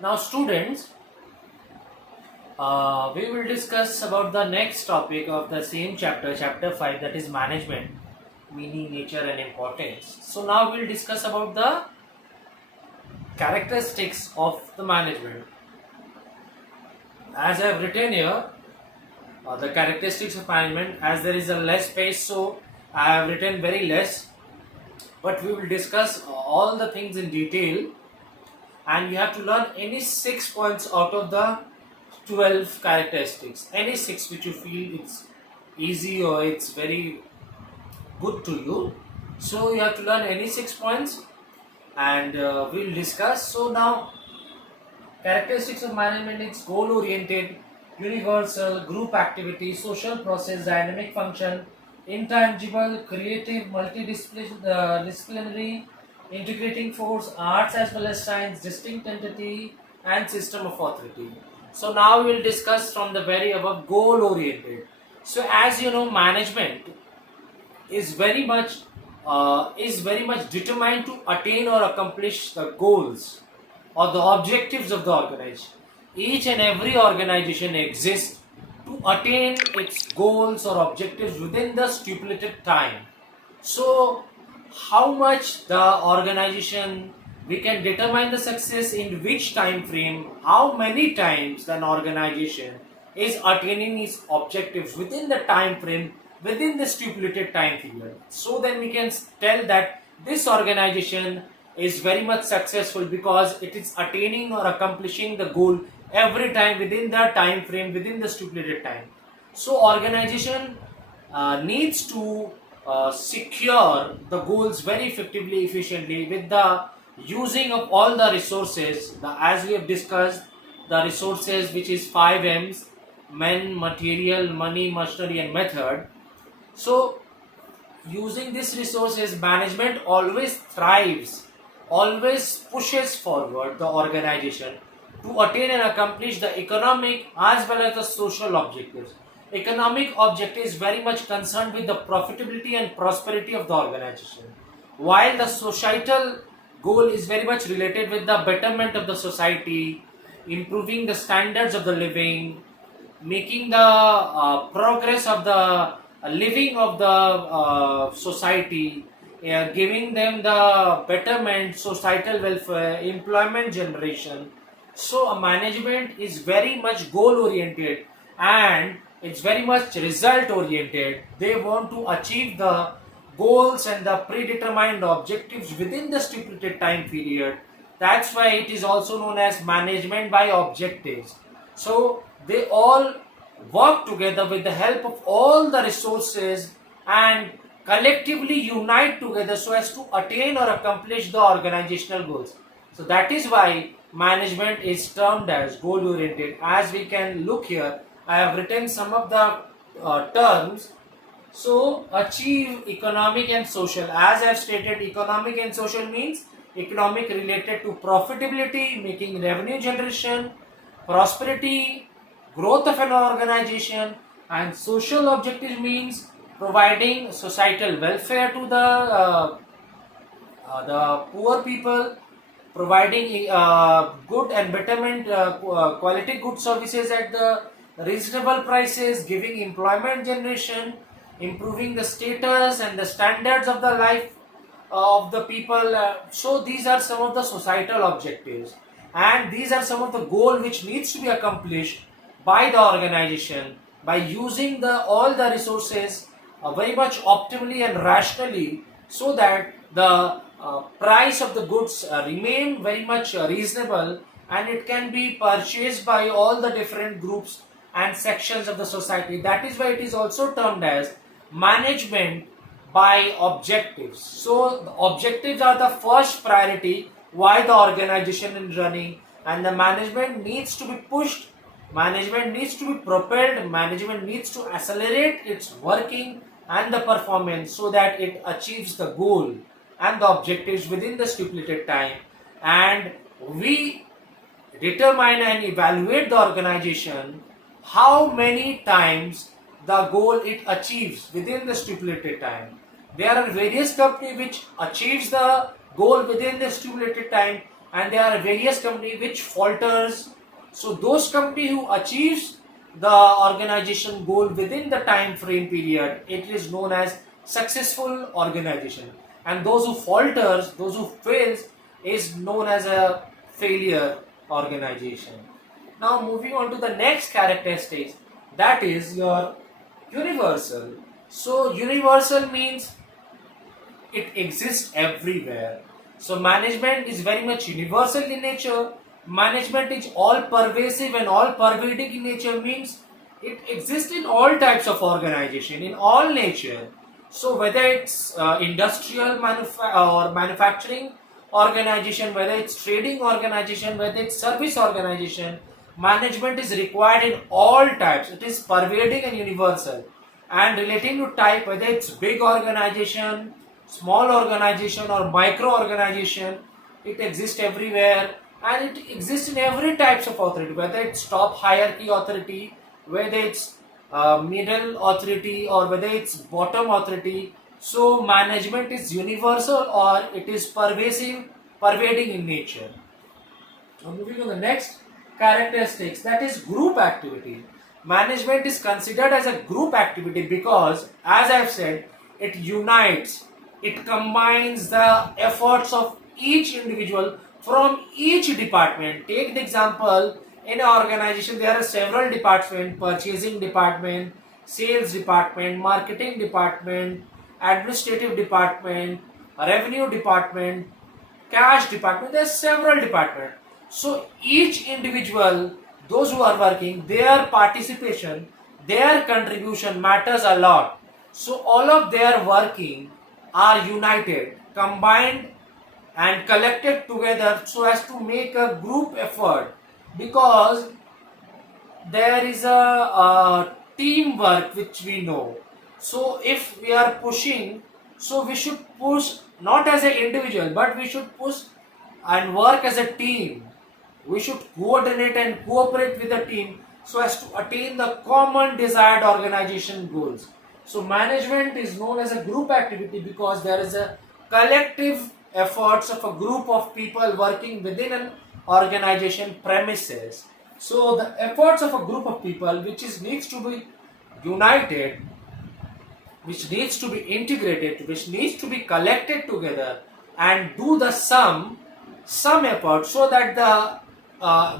Now, students, we will discuss about the next topic of the same chapter, chapter 5, that is management, meaning, nature, and importance. So, now we'll discuss about the characteristics of the management. As I have written here, the characteristics of management, as there is a less space, so I have written very less, but we will discuss all the things in detail, and you have to learn any 6 points out of the 12 characteristics, any six which you feel it's easy or it's very good to you. So you have to learn any 6 points, and we'll discuss. So now, characteristics of management is goal oriented, universal, group activity, social process, dynamic function, intangible, creative, multidisciplinary, integrating force, arts as well as science, distinct entity, and system of authority. So now we will discuss from the very above goal oriented. So as you know, management is very much determined to attain or accomplish the goals or the objectives of the organization. Each and every organization exists to attain its goals or objectives within the stipulated time. So, how much the organization, we can determine the success in which time frame, how many times an organization is attaining its objectives within the time frame, within the stipulated time period. So then we can tell that this organization is very much successful because it is attaining or accomplishing the goal every time within the time frame, within the stipulated time. So organization needs to secure the goals very effectively, efficiently, with the using of all the resources, as we have discussed, the resources which is 5 M's: men, material, money, machinery, and method. So using these resources, management always thrives, always pushes forward the organization to attain and accomplish the economic as well as the social objectives. Economic objective is very much concerned with the profitability and prosperity of the organization, while the societal goal is very much related with the betterment of the society, improving the standards of the living, making the progress of the living of the society, giving them the betterment, societal welfare, employment generation. So a management is very much goal oriented, and it's very much result oriented. They want to achieve the goals and the predetermined objectives within the stipulated time period. That's why it is also known as management by objectives. So they all work together with the help of all the resources and collectively unite together so as to attain or accomplish the organizational goals. So that is why management is termed as goal oriented. As we can look here, I have written some of the terms. So achieve economic and social. As I have stated, economic and social means economic related to profitability, making revenue generation, prosperity, growth of an organization, and social objective means providing societal welfare to the poor people, providing good and betterment quality good services at the reasonable prices, giving employment generation, improving the status and the standards of the life of the people. So these are some of the societal objectives, and these are some of the goal which needs to be accomplished by the organization by using the all the resources very much optimally and rationally, so that the price of the goods remain very much reasonable, and it can be purchased by all the different groups and sections of the society. That is why it is also termed as management by objectives. So the objectives are the first priority why the organization is running, and the management needs to be pushed, management needs to be propelled, management needs to accelerate its working and the performance so that it achieves the goal and the objectives within the stipulated time. And we determine and evaluate the organization how many times the goal it achieves within the stipulated time. There are various companies which achieves the goal within the stipulated time, and there are various company which falters. So those company who achieves the organization goal within the time frame period, it is known as successful organization, and those who falters, those who fails, is known as a failure organization. Now moving on to the next characteristics, that is your universal. So universal means it exists everywhere. So management is very much universal in nature. Management is all pervasive and all pervading in nature, means it exists in all types of organization, in all nature. So whether it's industrial or manufacturing organization, whether it's trading organization, whether it's service organization, management is required in all types. It is pervading and universal. And relating to type, whether it's big organization, small organization or micro organization, it exists everywhere, and it exists in every types of authority, whether it's top hierarchy authority, whether it's middle authority, or whether it's bottom authority. So management is universal or it is pervasive, pervading in nature. Now moving on the next characteristics, that is group activity. Management is considered as a group activity because, as I have said, it unites, it combines the efforts of each individual from each department. Take the example, in an organization there are several departments: purchasing department, sales department, marketing department, administrative department, revenue department, cash department. There are several departments. So each individual, those who are working, their participation, their contribution matters a lot. So all of their working are united, combined and collected together so as to make a group effort, because there is a teamwork which we know. So if we are pushing, so we should push not as an individual, but we should push and work as a team. We should coordinate and cooperate with the team so as to attain the common desired organization goals. So management is known as a group activity because there is a collective efforts of a group of people working within an organization premises. So the efforts of a group of people which is needs to be united, which needs to be integrated, which needs to be collected together and do the some effort, so that the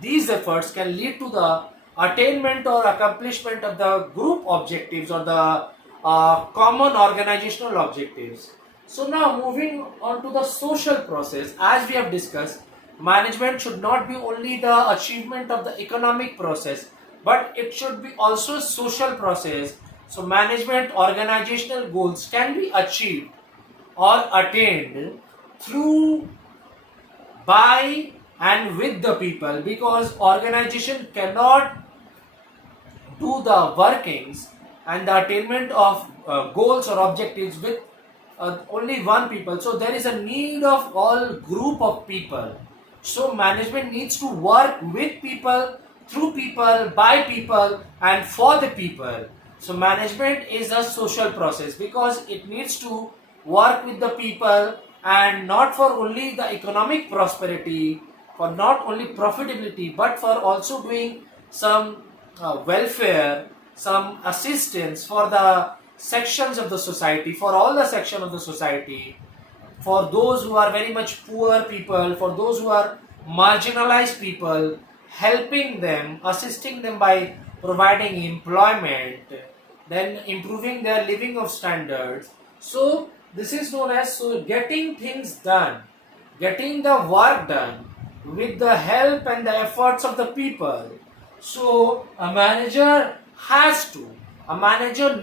these efforts can lead to the attainment or accomplishment of the group objectives or the common organizational objectives. So now moving on to the social process, as we have discussed, management should not be only the achievement of the economic process, but it should be also social process. So management organizational goals can be achieved or attained through, by and with the people, because organization cannot do the workings and the attainment of goals or objectives with only one people. So there is a need of all group of people. So management needs to work with people, through people, by people and for the people. So management is a social process because it needs to work with the people, and not for only the economic prosperity, for not only profitability, but for also doing some welfare, some assistance for the sections of the society, for all the section of the society, for those who are very much poor people, for those who are marginalized people, helping them, assisting them by providing employment, then improving their living of standards. So this is known as, so getting things done, getting the work done with the help and the efforts of the people. So a manager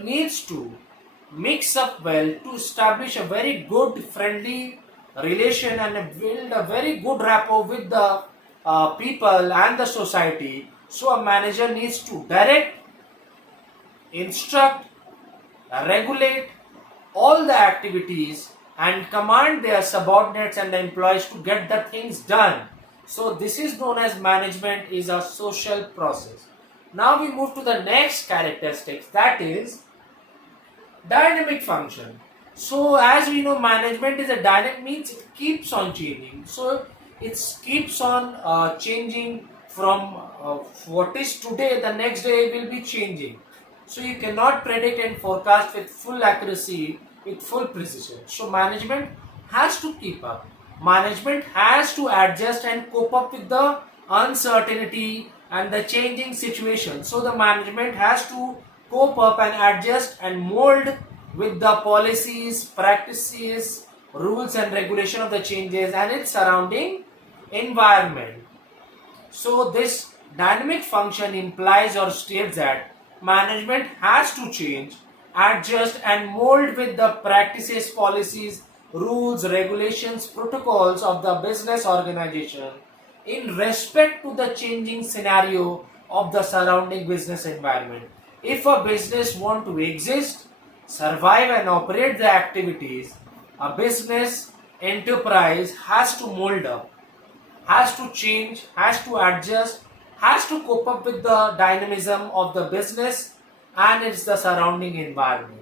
needs to mix up well to establish a very good friendly relation and build a very good rapport with the people and the society. So a manager needs to direct, instruct, regulate all the activities and command their subordinates and the employees to get the things done. So this is known as management is a social process. Now we move to the next characteristics, that is dynamic function. So as we know, management is a dynamic, means it keeps on changing. So it keeps on changing from what is today, the next day it will be changing. So you cannot predict and forecast with full accuracy, with full precision. So management has to keep up. Management has to adjust and cope up with the uncertainty and the changing situation. So the management has to cope up and adjust and mold with the policies, practices, rules and regulation of the changes and its surrounding environment. So this dynamic function implies or states that management has to change, adjust and mold with the practices, policies, rules, regulations, protocols of the business organization in respect to the changing scenario of the surrounding business environment. If a business want to exist, survive and operate the activities, a business enterprise has to mold up, has to change, has to adjust, has to cope up with the dynamism of the business and its the surrounding environment.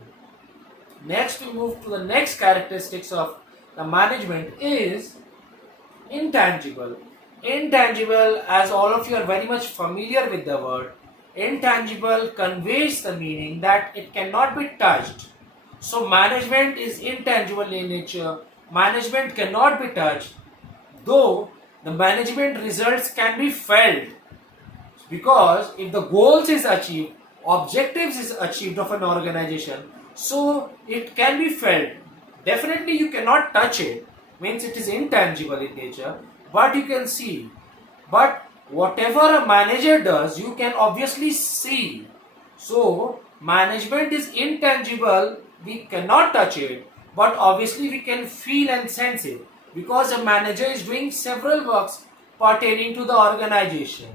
Next, we move to the next characteristics of the management is intangible. Intangible, as all of you are very much familiar with the word, intangible conveys the meaning that it cannot be touched. So management is intangible in nature. Management cannot be touched, though the management results can be felt, because if the goals is achieved, objectives is achieved of an organization, so it can be felt. Definitely you cannot touch it, means it is intangible in nature, but you can see. But whatever a manager does, you can obviously see. So management is intangible, we cannot touch it, but obviously we can feel and sense it, because a manager is doing several works pertaining to the organization.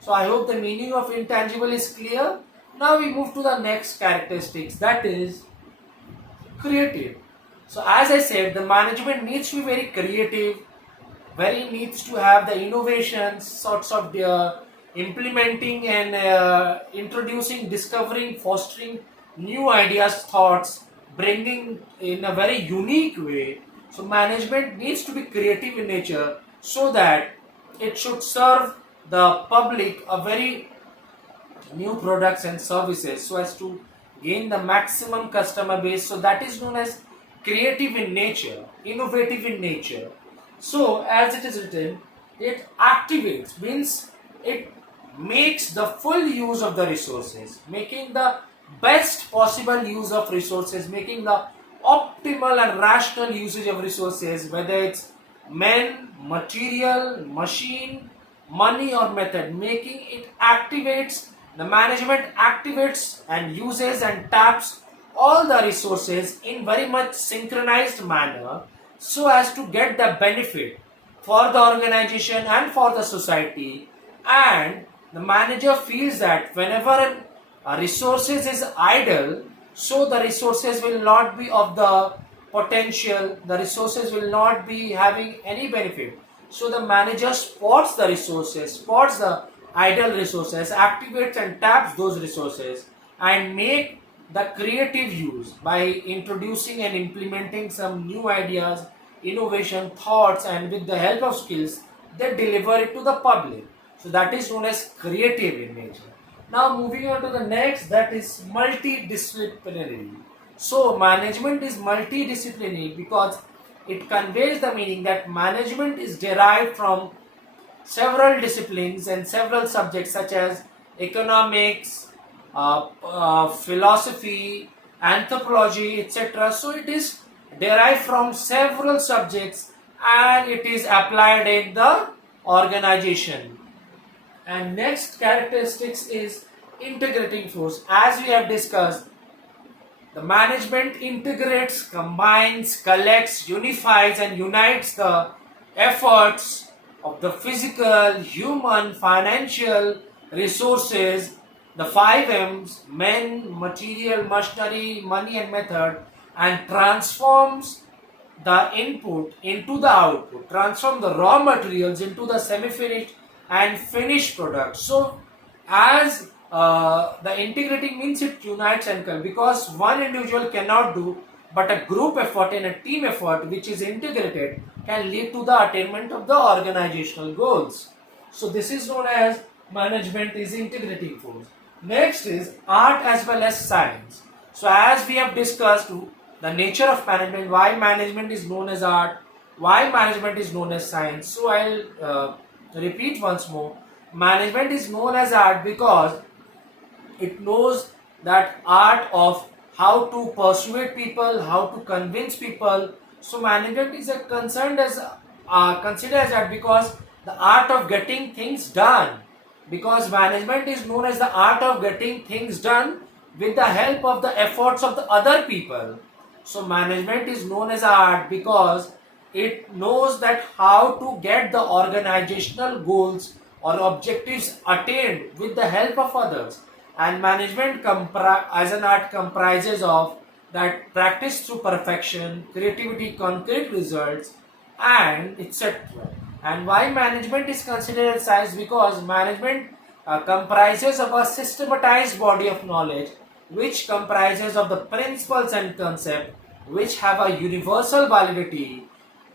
So I hope the meaning of intangible is clear. Now we move to the next characteristics, that is creative. So as I said, the management needs to be very creative, very needs to have the innovations, sorts of implementing and introducing, discovering, fostering new ideas, thoughts, bringing in a very unique way. So management needs to be creative in nature so that it should serve the public a very new products and services so as to gain the maximum customer base. So that is known as creative in nature, innovative in nature. So as it is written, it activates, means it makes the full use of the resources, making the best possible use of resources, making the optimal and rational usage of resources, whether it's men, material, machine, money or method, making it activates, the management activates and uses and taps all the resources in very much synchronized manner so as to get the benefit for the organization and for the society. And the manager feels that whenever a resources is idle, so the resources will not be of the potential, the resources will not be having any benefit. So the manager spots the resources, spots the idle resources, activates and taps those resources and make the creative use by introducing and implementing some new ideas, innovation, thoughts, and with the help of skills, they deliver it to the public. So that is known as creative in nature. Now moving on to the next, that is multidisciplinary. So management is multidisciplinary because it conveys the meaning that management is derived from several disciplines and several subjects such as economics, philosophy, anthropology, etc. So it is derived from several subjects and it is applied in the organization. And next characteristics is integrating force. As we have discussed, the management integrates, combines, collects, unifies and unites the efforts of the physical, human, financial resources, the 5 M's, men, material, machinery, money and method, and transforms the input into the output, transform the raw materials into the semi-finished and finished products. So as the integrating means it unites and because one individual cannot do, but a group effort and a team effort which is integrated can lead to the attainment of the organizational goals. So this is known as management is integrating force. Next is art as well as science. So as we have discussed the nature of management, why management is known as art, why management is known as science. So I'll repeat once more. Management is known as art because it knows that art of how to persuade people, how to convince people. So management is a concerned as considered as that because the art of getting things done. Because management is known as the art of getting things done with the help of the efforts of the other people. So management is known as art because it knows that how to get the organizational goals or objectives attained with the help of others. And management as an art comprises of that practice through perfection, creativity, concrete results, and etc. And why management is considered as science? Because management comprises of a systematized body of knowledge which comprises of the principles and concepts which have a universal validity,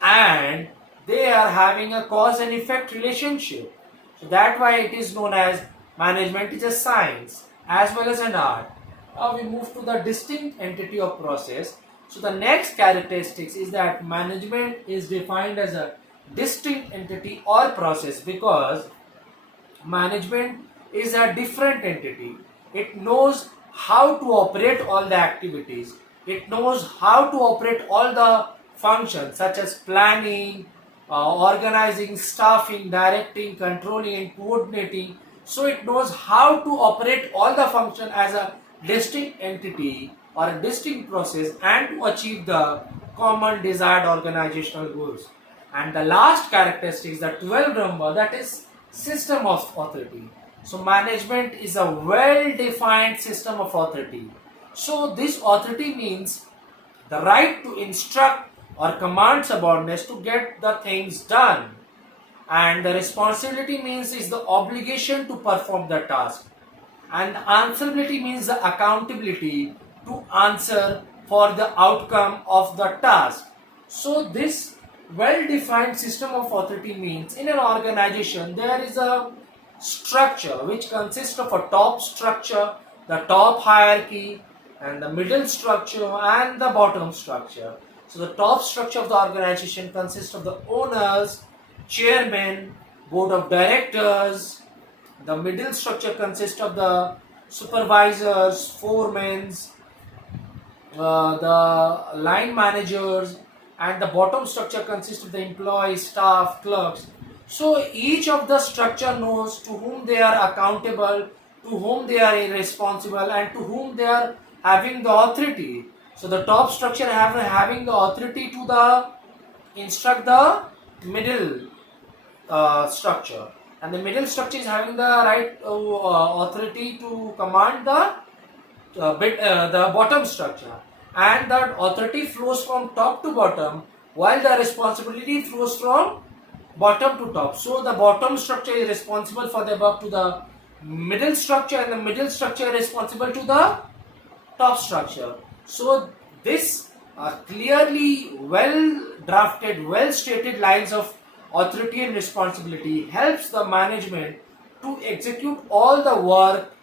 and they are having a cause and effect relationship. So that's why it is known as management is a science as well as an art. Now we move to the distinct entity of process. So the next characteristics is that management is defined as a distinct entity or process because management is a different entity. It knows how to operate all the activities. It knows how to operate all the functions such as planning, organizing, staffing, directing, controlling and coordinating. So it knows how to operate all the function as a distinct entity or a distinct process and to achieve the common desired organizational goals. And the last characteristic is the 12th number, that is system of authority. So management is a well-defined system of authority. So this authority means the right to instruct or command subordinates to get the things done. And the responsibility means is the obligation to perform the task. And the answerability means the accountability to answer for the outcome of the task. So this well-defined system of authority means in an organization there is a structure which consists of a top structure, the top hierarchy, and the middle structure and the bottom structure. So the top structure of the organization consists of the owners, chairman, board of directors. The middle structure consists of the supervisors, foremen, the line managers, and the bottom structure consists of the employees, staff, clerks. So each of the structure knows to whom they are accountable, to whom they are responsible, and to whom they are having the authority. So the top structure having the authority to the instruct the middle structure, and the middle structure is having the right authority to command the bottom structure, and that authority flows from top to bottom while the responsibility flows from bottom to top. So the bottom structure is responsible for the work to the middle structure, and the middle structure is responsible to the top structure. So this clearly well drafted, well stated lines of authority and responsibility helps the management to execute all the work,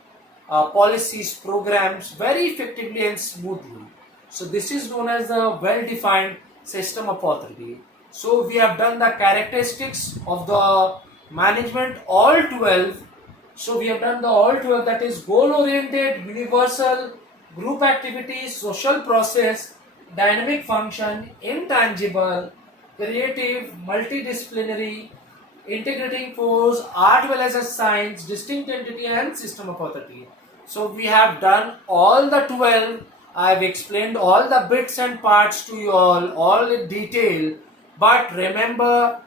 policies, programs very effectively and smoothly. So this is known as the well-defined system of authority. So we have done the characteristics of the management all 12. So we have done the all 12, that is goal-oriented, universal, group activities, social process, dynamic function, intangible, creative, multidisciplinary, integrating force, art well as a science, distinct entity and system of authority. So we have done all the 12. I have explained all the bits and parts to you all in detail. But remember,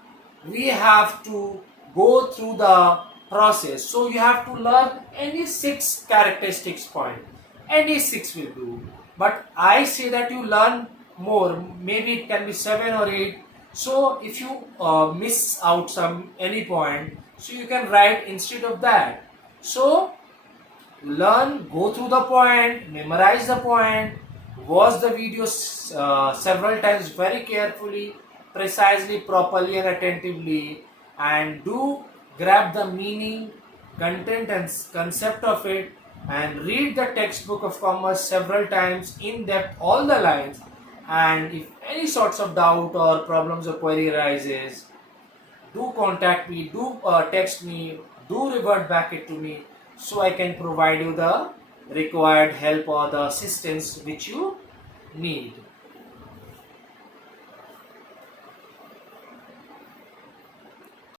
we have to go through the process. So you have to learn any 6 characteristics point. Any 6 will do. But I say that you learn more. Maybe it can be 7 or 8. So if you miss out any point, so you can write instead of that. So learn, go through the point, memorize the point, watch the videos several times very carefully, precisely, properly, and attentively, and do grab the meaning, content, and concept of it, and read the textbook of commerce several times in depth, all the lines. And if any sorts of doubt or problems or query arises, do contact me, do text me, do revert back it to me, so I can provide you the required help or the assistance which you need.